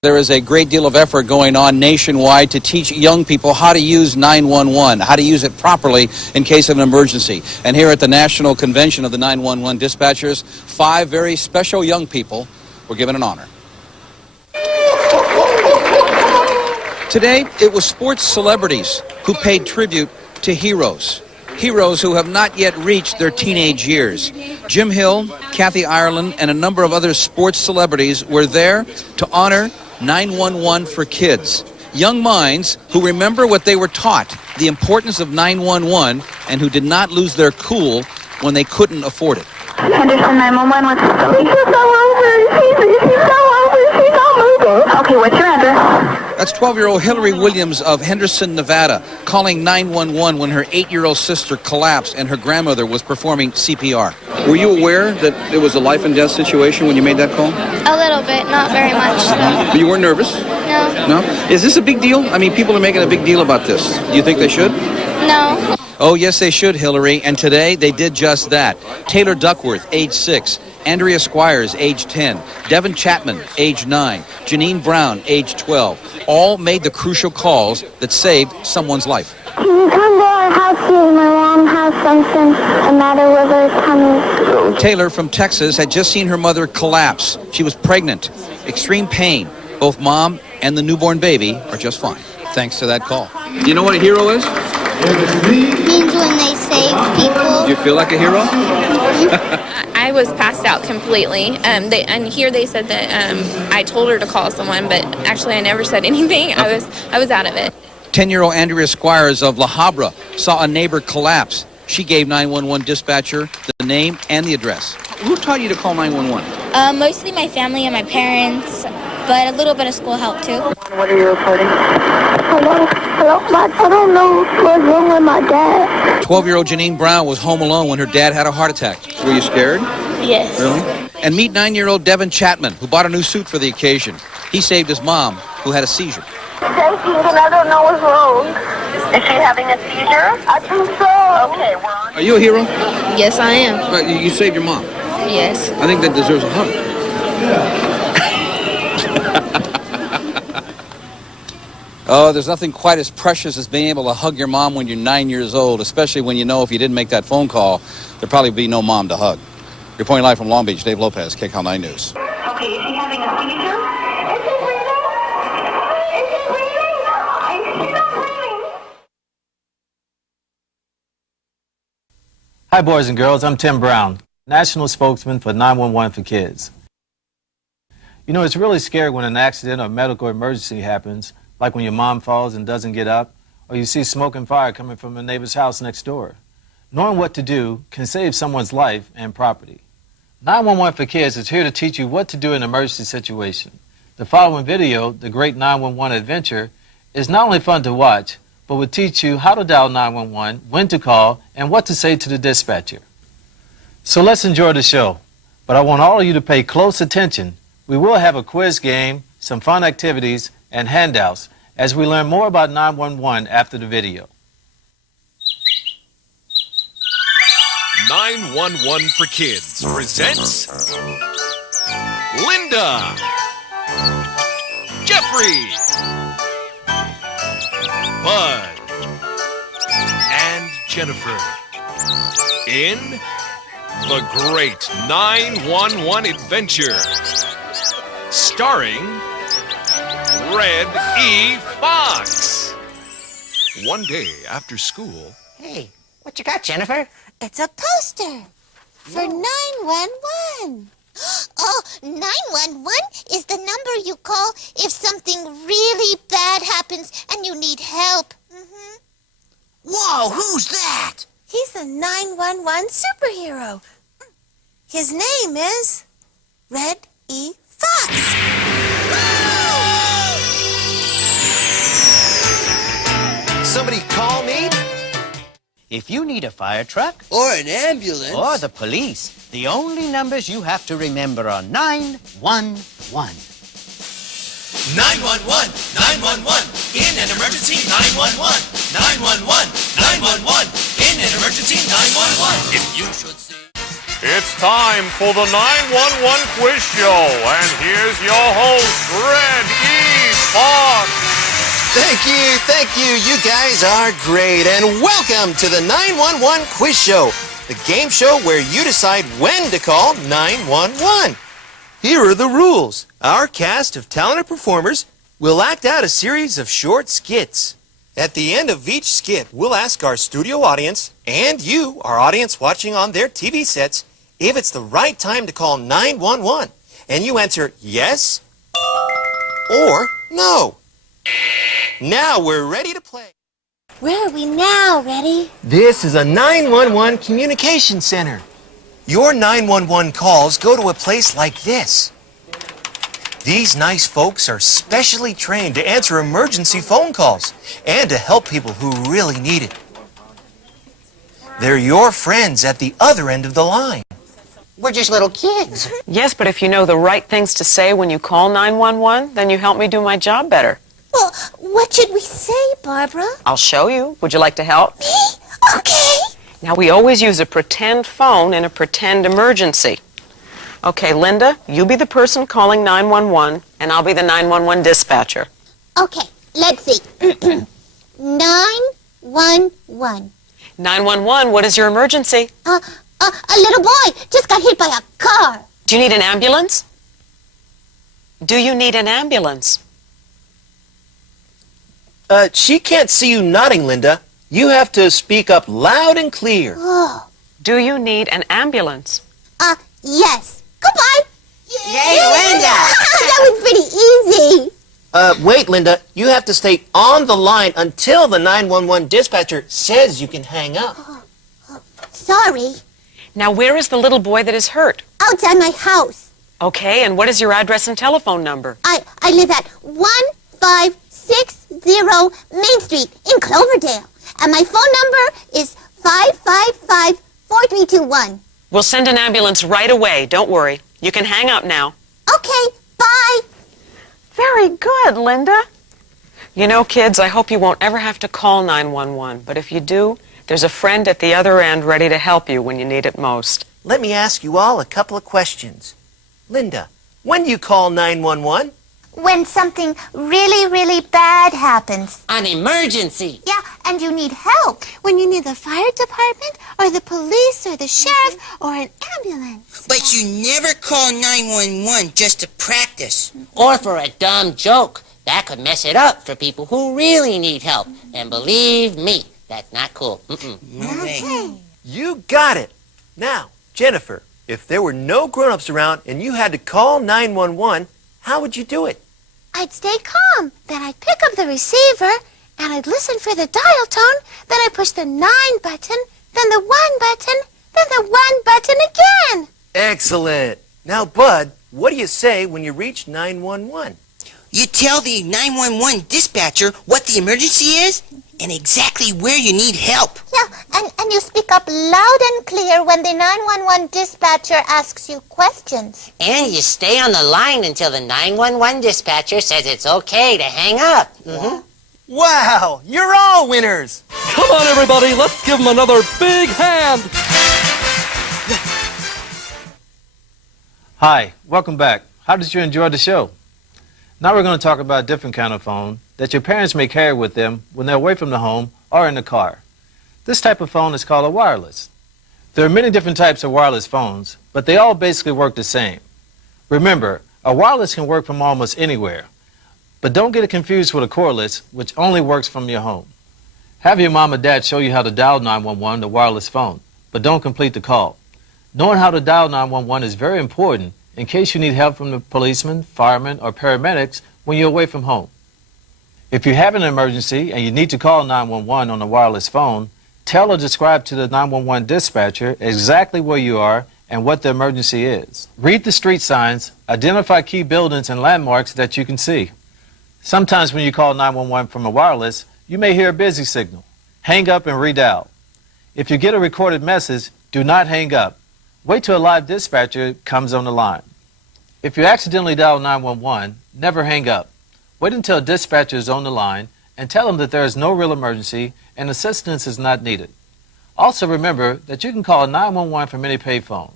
There is a great deal of effort going on nationwide to teach young people how to use 911, how to use it properly in case of an emergency. And here at the National Convention of the 911 Dispatchers, 5 very special young people were given an honor. Today, it was sports celebrities who paid tribute to heroes. Heroes who have not yet reached their teenage years. Jim Hill, Kathy Ireland, and a number of other sports celebrities were there to honor 911 for kids. Young minds who remember what they were taught, the importance of 911, and who did not lose their cool when they couldn't afford it. Henderson 911, what's the He's so over. She's not moving. Okay, what's your address? That's 12-year-old Hillary Williams of Henderson, Nevada, calling 911 when her 8-year-old sister collapsed and her grandmother was performing CPR. Were you aware that it was a life and death situation when you made that call? A little bit, not very much. No. But you weren't nervous? No. No? Is this a big deal? I mean, people are making a big deal about this. Do you think they should? No. Oh, yes, they should, Hillary. And today, they did just that. Taylor Duckworth, age 6. Andrea Squires, age 10. Devin Chapman, age 9. Janine Brown, age 12. All made the crucial calls that saved someone's life. Can you come to our house? My mom has something the matter with her tummy. Taylor from Texas had just seen her mother collapse. She was pregnant, extreme pain. Both mom and the newborn baby are just fine, thanks to that call. Do you know what a hero is? Means when they save people. Do you feel like a hero? I was passed out completely. And here they said that I told her to call someone, but actually I never said anything. I was out of it. 10-year-old Andrea Squires of La Habra saw a neighbor collapse. She gave 911 dispatcher the name and the address. Who taught you to call 911? Mostly my family and my parents, but a little bit of school help too. What are you reporting? Hello? I don't know what's wrong with my dad. 12-year-old Janine Brown was home alone when her dad had a heart attack. Were you scared? Yes. Really? And meet 9-year-old Devin Chapman, who bought a new suit for the occasion. He saved his mom, who had a seizure. Shaking and I don't know what's wrong. Is she having a seizure? I think so. Okay, we're on. Are you a hero? Yes, I am. Right, you saved your mom. Yes. I think that deserves a hug. Oh, there's nothing quite as precious as being able to hug your mom when you're 9 years old, especially when you know if you didn't make that phone call, there'd probably be no mom to hug. Reporting live from Long Beach, Dave Lopez, KCAL 9 News. Okay, is she having a seizure? Hi, boys and girls. I'm Tim Brown, National Spokesman for 911 for Kids. You know, it's really scary when an accident or medical emergency happens, like when your mom falls and doesn't get up, or you see smoke and fire coming from a neighbor's house next door. Knowing what to do can save someone's life and property. 911 for Kids is here to teach you what to do in an emergency situation. The following video, The Great 911 Adventure, is not only fun to watch, but will teach you how to dial 911, when to call, and what to say to the dispatcher. So let's enjoy the show. But I want all of you to pay close attention. We will have a quiz game, some fun activities, and handouts as we learn more about 911 after the video. 911 for Kids presents Linda, Jeffrey, Bud, and Jennifer in The Great 911 Adventure, starring Red E. Fox. One day after school... Hey, what you got, Jennifer? It's a poster for 911. Oh, 911 is the number you call if something really bad happens and you need help. Whoa, who's that? He's a 911 superhero. His name is Red E. Fox. Somebody call me? If you need a fire truck, Or an ambulance. or the police, the only numbers you have to remember are 911. 911, 911, in an emergency, 911, 911, 911, in an emergency, 911. If you should see... It's time for the 911 Quiz Show, and here's your host, Red E. Fox. Thank you. You guys are great. And welcome to the 911 Quiz Show, the game show where you decide when to call 911. Here are the rules. Our cast of talented performers will act out a series of short skits. At the end of each skit, we'll ask our studio audience and you, our audience watching on their TV sets, if it's the right time to call 911. And you answer yes or no. Now we're ready to play. Where are we now, Reddy? This is a 911 communication center. Your 911 calls go to a place like this. These nice folks are specially trained to answer emergency phone calls and to help people who really need it. They're your friends at the other end of the line. We're just little kids. Yes, but if you know the right things to say when you call 911, then you help me do my job better. Well, what should we say, Barbara? I'll show you. Would you like to help? Me? Okay. Now, we always use a pretend phone in a pretend emergency. Okay, Linda, you be the person calling 911, and I'll be the 911 dispatcher. Okay, let's see. 911. 911, what is your emergency? A little boy just got hit by a car. Do you need an ambulance? Do you need an ambulance? She can't see you nodding, Linda. You have to speak up loud and clear. Oh. Do you need an ambulance? Yes. Goodbye. Yay, Linda! That was pretty easy. Wait, Linda. You have to stay on the line until the 911 dispatcher says you can hang up. Sorry. Now, where is the little boy that is hurt? Outside my house. Okay, and what is your address and telephone number? I live at 1560 Main Street in Cloverdale. And my phone number is 555-4321. We'll send an ambulance right away. Don't worry. You can hang up now. Okay, bye. Very good, Linda. You know, kids, I hope you won't ever have to call 911. But if you do, there's a friend at the other end ready to help you when you need it most. Let me ask you all a couple of questions. Linda, when do you call 911? When something really, really bad happens. An emergency. Yeah, and you need help. When you need the fire department, or the police, or the sheriff, or an ambulance. But you never call 911 just to practice. Or for a dumb joke. That could mess it up for people who really need help. And believe me, that's not cool. No way. You got it. Now, Jennifer, if there were no grown-ups around and you had to call 911, how would you do it? I'd stay calm. Then I'd pick up the receiver, and I'd listen for the dial tone. Then I'd push the 9 button, then the 1 button, then the 1 button again. Excellent. Now, Bud, what do you say when you reach 911? You tell the 911 dispatcher what the emergency is and exactly where you need help. Yeah, and you speak up loud and clear when the 911 dispatcher asks you questions. And you stay on the line until the 911 dispatcher says it's okay to hang up. Wow, you're all winners. Come on, everybody, let's give them another big hand. Hi, welcome back. How did you enjoy the show? Now we're going to talk about a different kind of phone that your parents may carry with them when they're away from the home or in the car. This type of phone is called a wireless. There are many different types of wireless phones, but they all basically work the same. Remember, a wireless can work from almost anywhere, but don't get it confused with a cordless, which only works from your home. Have your mom or dad show you how to dial 911, the wireless phone, but don't complete the call. Knowing how to dial 911 is very important in case you need help from the policeman, firemen, or paramedics when you're away from home. If you have an emergency and you need to call 911 on a wireless phone, tell or describe to the 911 dispatcher exactly where you are and what the emergency is. Read the street signs, identify key buildings and landmarks that you can see. Sometimes when you call 911 from a wireless, you may hear a busy signal. Hang up and redial. If you get a recorded message, do not hang up. Wait till a live dispatcher comes on the line. If you accidentally dial 911, never hang up. Wait until a dispatcher is on the line and tell them that there is no real emergency and assistance is not needed. Also remember that you can call 911 from any payphone.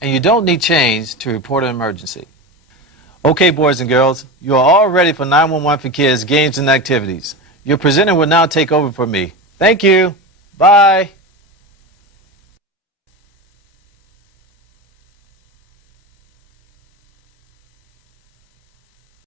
and you don't need change to report an emergency. Okay, boys and girls, you are all ready for 911 for Kids games and activities. Your presenter will now take over for me. Thank you. Bye.